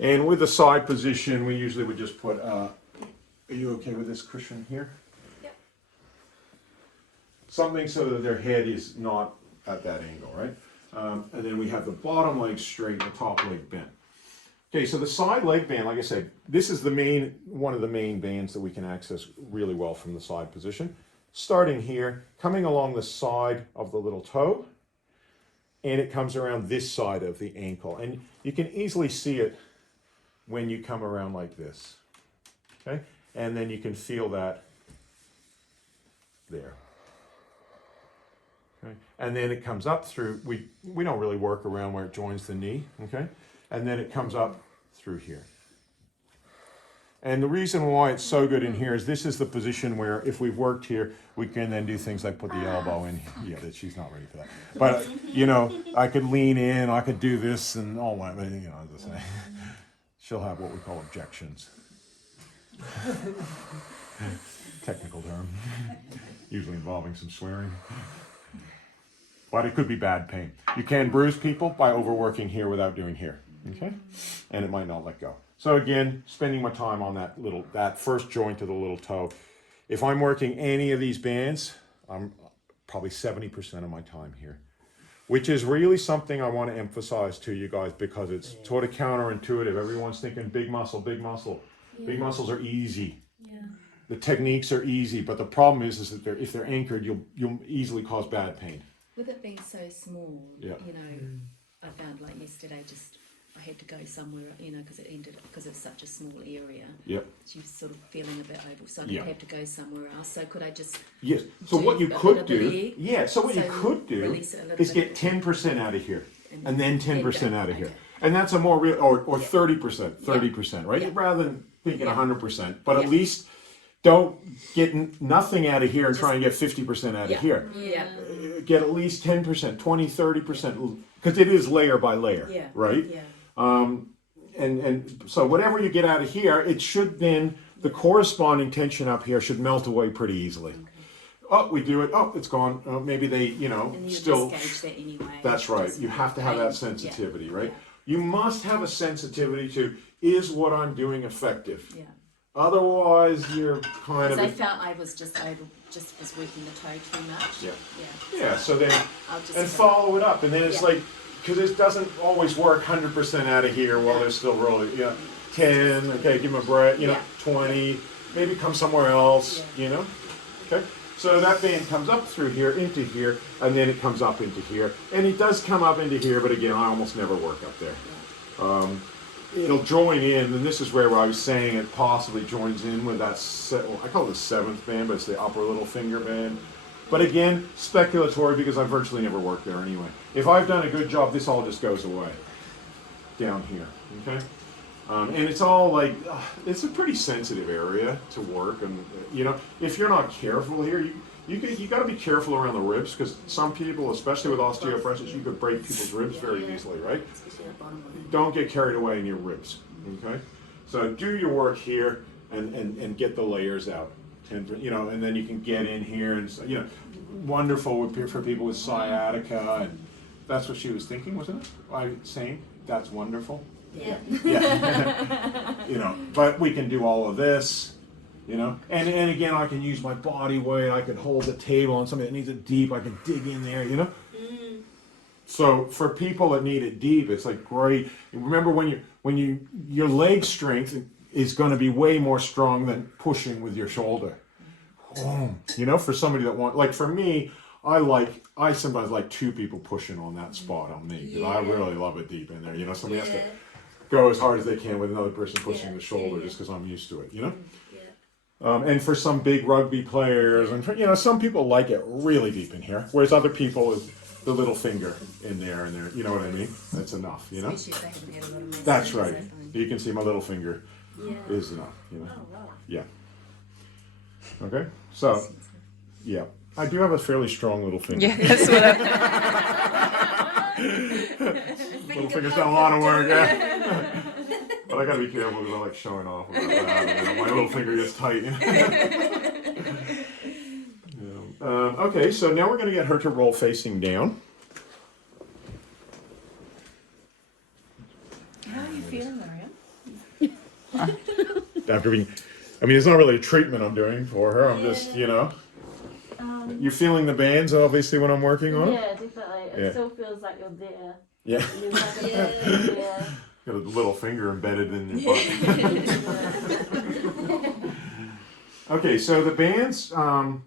And with the side position, we usually would just put, are you okay with this cushion here? Yep. Something so that their head is not at that angle, right? And then we have the bottom leg straight, the top leg bent. Okay, so the side leg band, like I said, this is one of the main bands that we can access really well from the side position. Starting here, coming along the side of the little toe, and it comes around this side of the ankle. And you can easily see it when you come around like this, okay? And then you can feel that there. Okay. And then it comes up through, we don't really work around where it joins the knee, okay? And then it comes up through here. And the reason why it's so good in here is this is the position where if we've worked here, we can then do things like put the elbow in here. Yeah, she's not ready for that. But, you know, I could lean in, I could do this and all that, you know, as I say. She'll have what we call objections. Technical term, usually involving some swearing. But it could be bad pain. You can bruise people by overworking here without doing here, okay? And it might not let go. So again, spending my time on that first joint of the little toe. If I'm working any of these bands, I'm probably 70% of my time here, which is really something I want to emphasize to you guys because it's sort of counterintuitive. Everyone's thinking big muscle, big muscle. Yeah. Big muscles are easy. Yeah. The techniques are easy, but the problem is that if they're anchored, you'll easily cause bad pain. With it being so small, yeah. You know, I found like yesterday, I had to go somewhere, you know, because it's such a small area. Yep. She was sort of feeling a bit oval, so I have to go somewhere else. So could I just? Yes. So what you could do, is get 10% out of here, and then 10% out of here, and that's a more real, or 30%, right? Yeah. Rather than thinking 100%, but at least don't get nothing out of here and try and get 50% out of here. Yeah. Get at least 10%, 20, 30%, because it is layer by layer, right? Yeah. And so whatever you get out of here, it should then, the corresponding tension up here should melt away pretty easily. Okay. Oh, we do it. Oh, it's gone. Maybe they, you know, and still. Just gauge that anyway. That's right. You have to have that sensitivity, right? Yeah. You must have a sensitivity to, is what I'm doing effective? Yeah. Otherwise, you're kind of. I felt I was just was working the toe too much. Yeah. Yeah. Yeah. So then, and follow it up, and then it's like, because it doesn't always work 100% out of here while they're still rolling. Yeah. 10. Okay, give them a breath. You know, 20. Maybe come somewhere else. Yeah. You know. Okay. So that band comes up through here into here, and then it comes up into here, and it does come up into here. But again, I almost never work up there. Yeah. It'll join in, and this is where I was saying it possibly joins in with that, I call it the 7th band, but it's the upper little finger band. But again, speculatory because I virtually never work there anyway. If I've done a good job, this all just goes away down here, okay? And it's all like, it's a pretty sensitive area to work, and you know, if you're not careful here, you got to be careful around the ribs because some people, especially with osteoporosis, you could break people's ribs very easily, right? Don't get carried away in your ribs, okay? So do your work here and get the layers out, and you know, and then you can get in here and you know, wonderful for people with sciatica, and that's what she was thinking, wasn't it? I saying that's wonderful. Yeah. You know, but we can do all of this. You know, and again, I can use my body weight. I could hold the table on something that needs it deep. I can dig in there. You know. Mm. So for people that need it deep, it's like great. Remember your leg strength is going to be way more strong than pushing with your shoulder. You know, for somebody that like for me, I sometimes like 2 people pushing on that spot on me because I really love it deep in there. You know, somebody has to go as hard as they can with another person pushing the shoulder just because I'm used to it. You know. And for some big rugby players, and for, you know, some people like it really deep in here, whereas other people with the little finger in there and there, you know what I mean? That's enough, you know? That's right. You can see my little finger is enough, you know? Oh, wow. Yeah. Okay, so, yeah. I do have a fairly strong little finger. Yeah, that's what Little finger's done a lot of work, yeah. But I gotta be careful because I like showing off about that. You know, my little finger gets tight. Okay, so now we're gonna get her to roll facing down. How are you feeling, Mariam? After being, I mean, it's not really a treatment I'm doing for her. I'm just, you know. You're feeling the bands, obviously, when I'm working on it? Yeah, definitely. It still feels like you're there. Yeah. You're like yeah. Got a little finger embedded in your butt. Okay, so the bands, this is a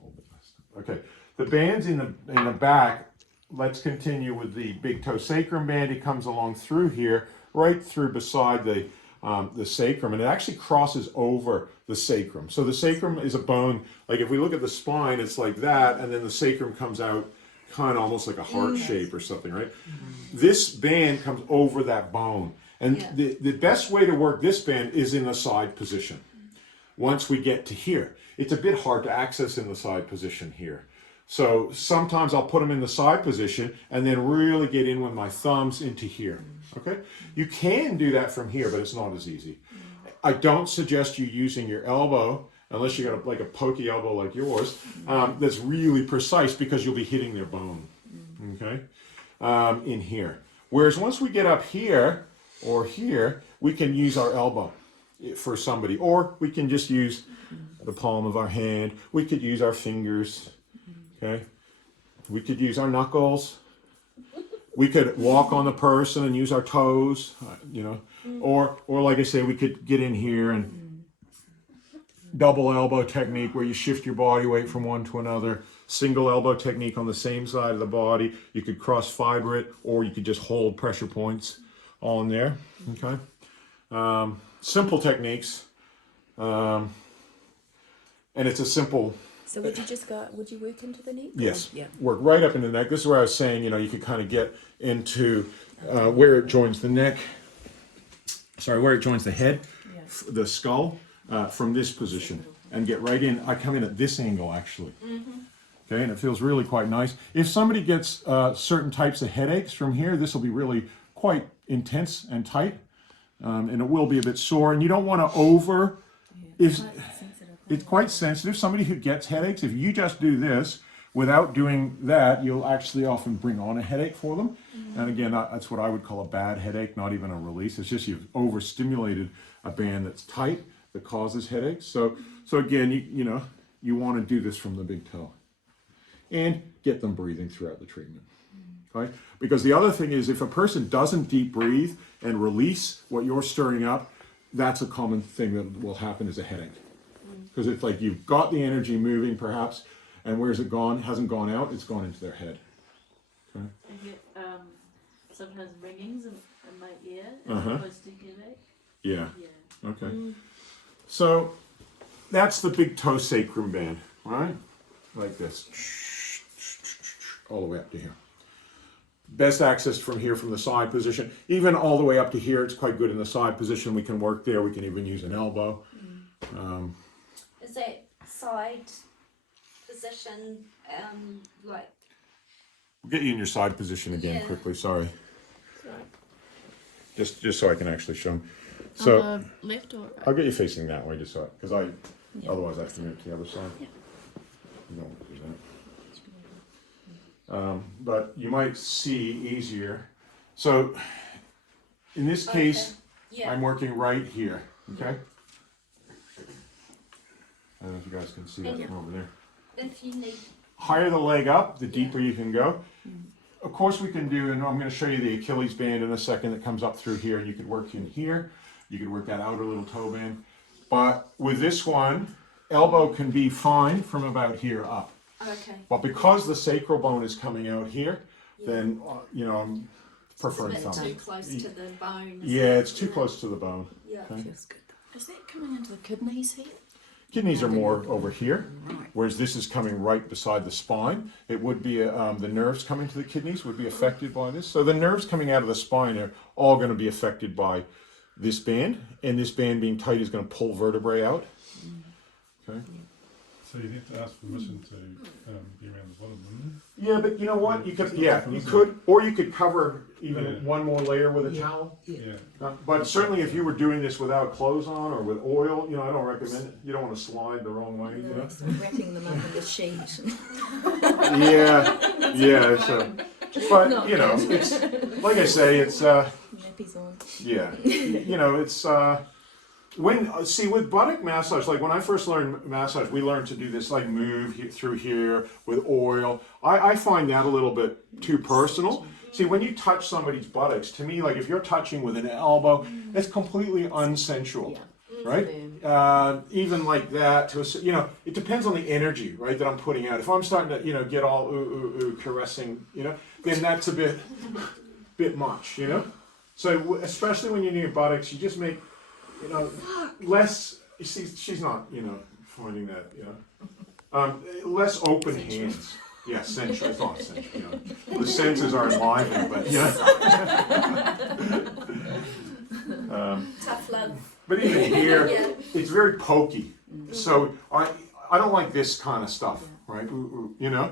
little bit messed up. Okay, the bands in the back, let's continue with the big toe sacrum band. It comes along through here, right through beside the sacrum, and it actually crosses over the sacrum. So the sacrum is a bone, like if we look at the spine, it's like that, and then the sacrum comes out kind of almost like a heart shape or something, right? This band comes over that bone. And the best way to work this band is in the side position. Once we get to here, it's a bit hard to access in the side position here. So sometimes I'll put them in the side position and then really get in with my thumbs into here. Okay? You can do that from here, but it's not as easy. I don't suggest you using your elbow, unless you got like a pokey elbow like yours, that's really precise, because you'll be hitting their bone. Okay? In here. Whereas once we get up here, or here, we can use our elbow for somebody, or we can just use the palm of our hand. We could use our fingers, okay? We could use our knuckles. We could walk on the person and use our toes, you know, or like I say, we could get in here and double elbow technique, where you shift your body weight from one to another. Single elbow technique on the same side of the body. You could cross fiber it, or you could just hold pressure points on there. Okay, simple techniques, and it's a simple. So would you work into the neck? Yes, Yeah. work right up into the neck. This is where I was saying, you know, you could kind of get into where it joins the neck. Sorry, where it joins the head, the skull, from this position, and get right in. I come in at this angle actually. Okay, and it feels really quite nice. If somebody gets certain types of headaches from here, this will be really quite intense and tight, and it will be a bit sore. And you don't want to it's quite sensitive. Somebody who gets headaches, if you just do this without doing that, you'll actually often bring on a headache for them. And again, that's what I would call a bad headache, not even a release. It's just you've overstimulated a band that's tight that causes headaches. So again, you want to do this from the big toe and get them breathing throughout the treatment. Okay? Because the other thing is, if a person doesn't deep breathe and release what you're stirring up, that's a common thing that will happen, is a headache. Because it's like you've got the energy moving perhaps, and where's it gone? Hasn't gone out, it's gone into their head. Okay? I get sometimes ringings in my ear as opposed to headache. Yeah. Okay. So that's the big toe sacrum band, right? Like this. All the way up to here. Best access from here, from the side position. Even all the way up to here, it's quite good in the side position. We can work there. We can even use an elbow. Is that side position like? We'll get you in your side position again quickly. Sorry. Just so I can actually show them. So Left or right? I'll get you facing that way, just so because otherwise I have to move to the other side. Yeah. You don't want to do that. But you might see easier. So in this case, I'm working right here. Okay. I don't know if you guys can see that from over there. If you need. Higher the leg up, the deeper you can go. Of course we can do, and I'm going to show you the Achilles band in a second that comes up through here, and you could work in here. You could work that outer little toe band. But with this one, elbow can be fine from about here up. Okay. But because the sacral bone is coming out here, then, I'm preferring thumb. Too close to the bone. Yeah, it's too close to the bone. Yeah. Okay. Feels good. Is that coming into the kidneys here? Kidneys are more over here, whereas this is coming right beside the spine. It would be, the nerves coming to the kidneys would be affected by this. So the nerves coming out of the spine are all going to be affected by this band, and this band being tight is going to pull vertebrae out. Okay. So you need to ask permission to be around the bottom, wouldn't you? Yeah, but you know what? You could, or you could cover even one more layer with a towel. Yeah. But certainly, if you were doing this without clothes on or with oil, I don't recommend it. You don't want to slide the wrong way. Wrapping them up in the sheet. Yeah. So, but it's like I say, it's nappies on. Yeah, you know, it's with buttock massage, like when I first learned massage, we learned to do this like move through here with oil. I find that a little bit too personal. See, when you touch somebody's buttocks, to me, like if you're touching with an elbow, that's completely unsensual, Yeah. right? Even like that, you know, it depends on the energy, right, that I'm putting out. If I'm starting to, you know, get all caressing, you know, then that's a bit much, you know. So especially when you're near buttocks, you just make, you know, less. You see, she's not, you know, finding that, you know, less open hands. Yeah, sensual. It's not sensual. You know, the senses are enlivened, but you know. Tough love. But even here, Yeah. it's very pokey. So I don't like this kind of stuff, right? You know,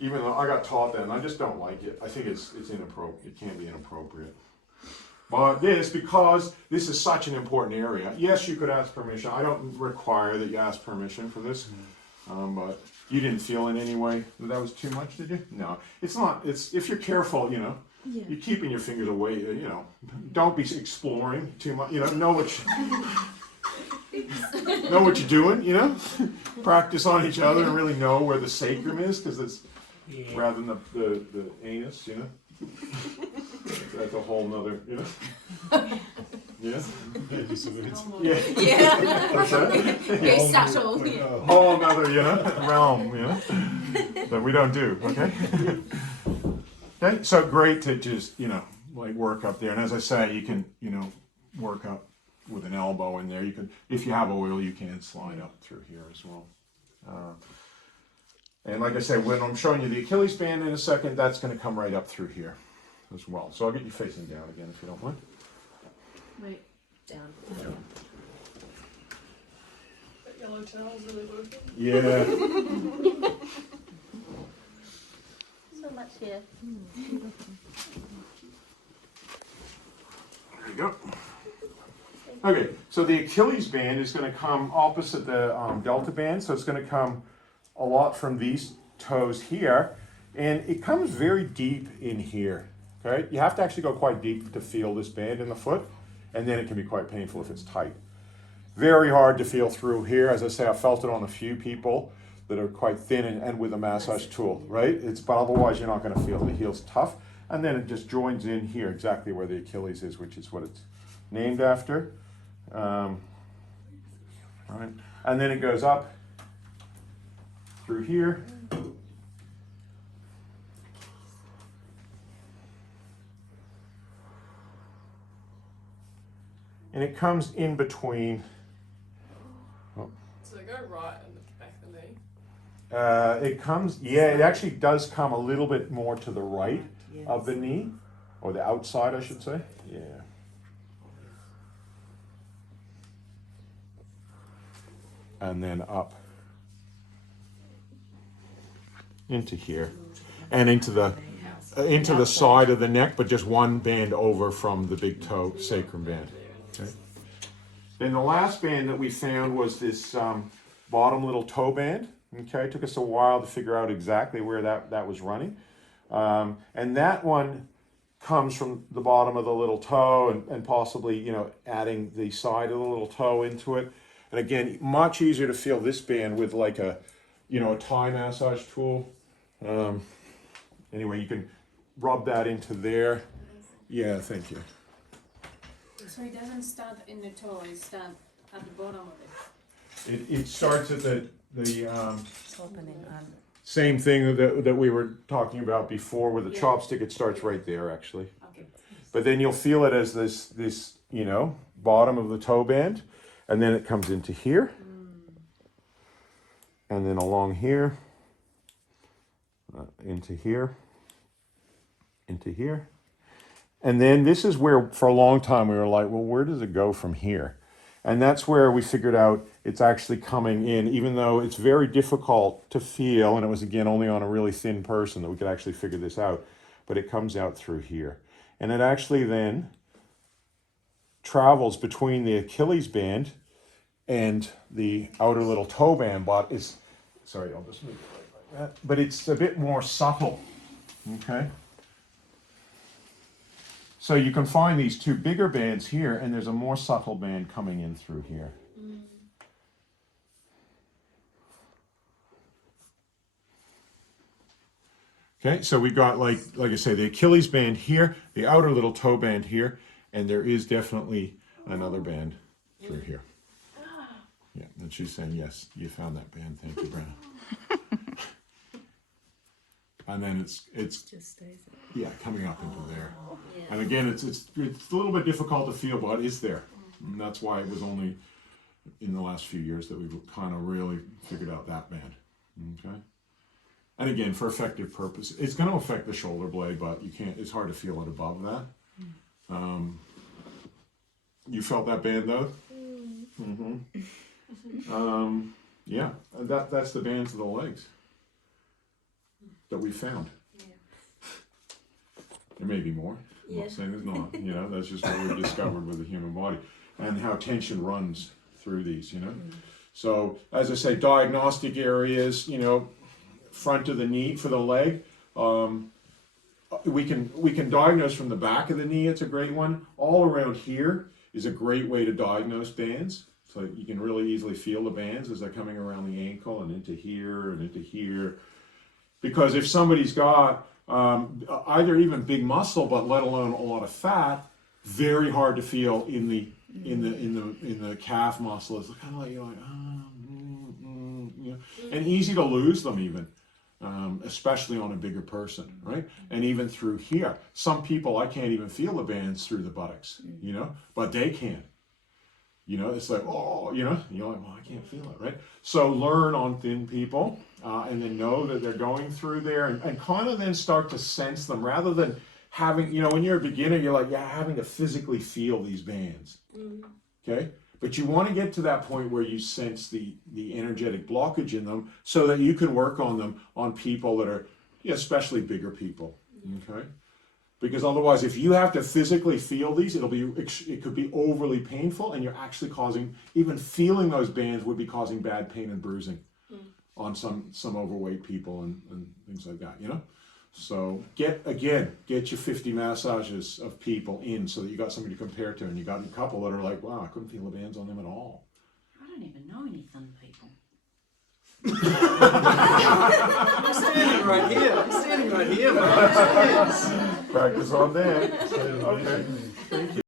even though I got taught that, and I just don't like it. I think it's inappropriate. It can be inappropriate. But because this is such an important area, yes, you could ask permission. I don't require that you ask permission for this, but you didn't feel in any way that was too much, did you? No, it's not. It's if you're careful, you know, you're keeping your fingers away. You know, don't be exploring too much. You know what know what you're doing. You know, practice on each other and really know where the sacrum is, because it's rather than the anus. You know. That's a whole nother, you know? Yeah? Yeah. Yeah. What's that? Very subtle. Yeah. A whole nother, you know, realm, you know? That we don't do, okay? Okay, so great to just, you know, like work up there. And as I say, you can, you know, work up with an elbow in there. You can, if you have oil, you can slide up through here as well. And like I said, when I'm showing you the Achilles band in a second, that's going to come right up through here as well. So I'll get you facing down again if you don't mind. Wait. Down. That yellow towel's really working. Yeah. So much here. There you go. Okay, so the Achilles band is going to come opposite the delta band, so it's going to come a lot from these toes here, and it comes very deep in here. Okay, you have to actually go quite deep to feel this band in the foot, and then it can be quite painful if it's tight. Very hard to feel through here. As I say, I felt it on a few people that are quite thin and with a massage tool, right? But otherwise you're not going to feel the heel's tough, and then it just joins in here exactly where the Achilles is, which is what it's named after. Right, and then it goes up through here. And it comes in between. So go right in the back of the knee. It comes, yeah, it actually does come a little bit more to the right of the knee, or the outside, I should say. Yeah. And then up into here, and into the side of the neck, but just one band over from the big toe sacrum band. Okay. Then the last band that we found was this bottom little toe band. Okay, it took us a while to figure out exactly where that was running, and that one comes from the bottom of the little toe, and possibly, you know, adding the side of the little toe into it. And again, much easier to feel this band with like a, you know, a Thai massage tool. Anyway, you can rub that into there. Yeah, thank you. So it doesn't start in the toe, it starts at the bottom of it. It starts at the Top and then under. same thing that we were talking about before with the chopstick. It starts right there, actually. Okay. But then you'll feel it as this you know, bottom of the toe band, and then it comes into here, and then along here, into here, into here. And then this is where, for a long time, we were like, well, where does it go from here? And that's where we figured out it's actually coming in, even though it's very difficult to feel, and it was, again, only on a really thin person that we could actually figure this out, but it comes out through here. And it actually then travels between the Achilles band and the outer little toe band, but it's, sorry, I'll just move it right like that, but it's a bit more subtle, okay? So you can find these two bigger bands here, and there's a more subtle band coming in through here. Okay, so we got like I say, the Achilles band here, the outer little toe band here, and there is definitely another band through here. Yeah, and she's saying, yes, you found that band. Thank you, Brenna. And then it's Just stays there. yeah, coming up into there. Yeah. And again, it's a little bit difficult to feel, but it's there. And that's why it was only in the last few years that we've kind of really figured out that band. Okay. And again, for effective purpose, it's going to affect the shoulder blade, but you can't. It's hard to feel it above that. You felt that band though. Yeah, that's the bands of the legs that we found. There may be more. I'm not saying there's not. You know, that's just what we've discovered with the human body and how tension runs through these. You know, so as I say, diagnostic areas. You know, front of the knee for the leg. We can diagnose from the back of the knee. It's a great one. All around here is a great way to diagnose bands. So you can really easily feel the bands as they're coming around the ankle and into here and into here. Because if somebody's got either even big muscle, but let alone a lot of fat, very hard to feel in the calf muscle. It's kind of like you're like, you know, and easy to lose them even. Especially on a bigger person, right? And even through here, some people I can't even feel the bands through the buttocks, you know, but they can. You know, it's like, oh, you know, you're like, well, I can't feel it, right? So learn on thin people, and then know that they're going through there, and kind of then start to sense them rather than having, you know, when you're a beginner, you're like, yeah, having to physically feel these bands, okay? But you want to get to that point where you sense the energetic blockage in them so that you can work on them on people that are, especially bigger people, okay? Because otherwise, if you have to physically feel these, it could be overly painful, and you're actually causing, even feeling those bands would be causing bad pain and bruising on some overweight people and things like that, you know? So get your 50 massages of people in so that you got somebody to compare to, and you got a couple that are like, wow, I couldn't feel the bands on them at all. I don't even know any thin people. I'm standing right here, man. Practice on that. Okay. Thank you.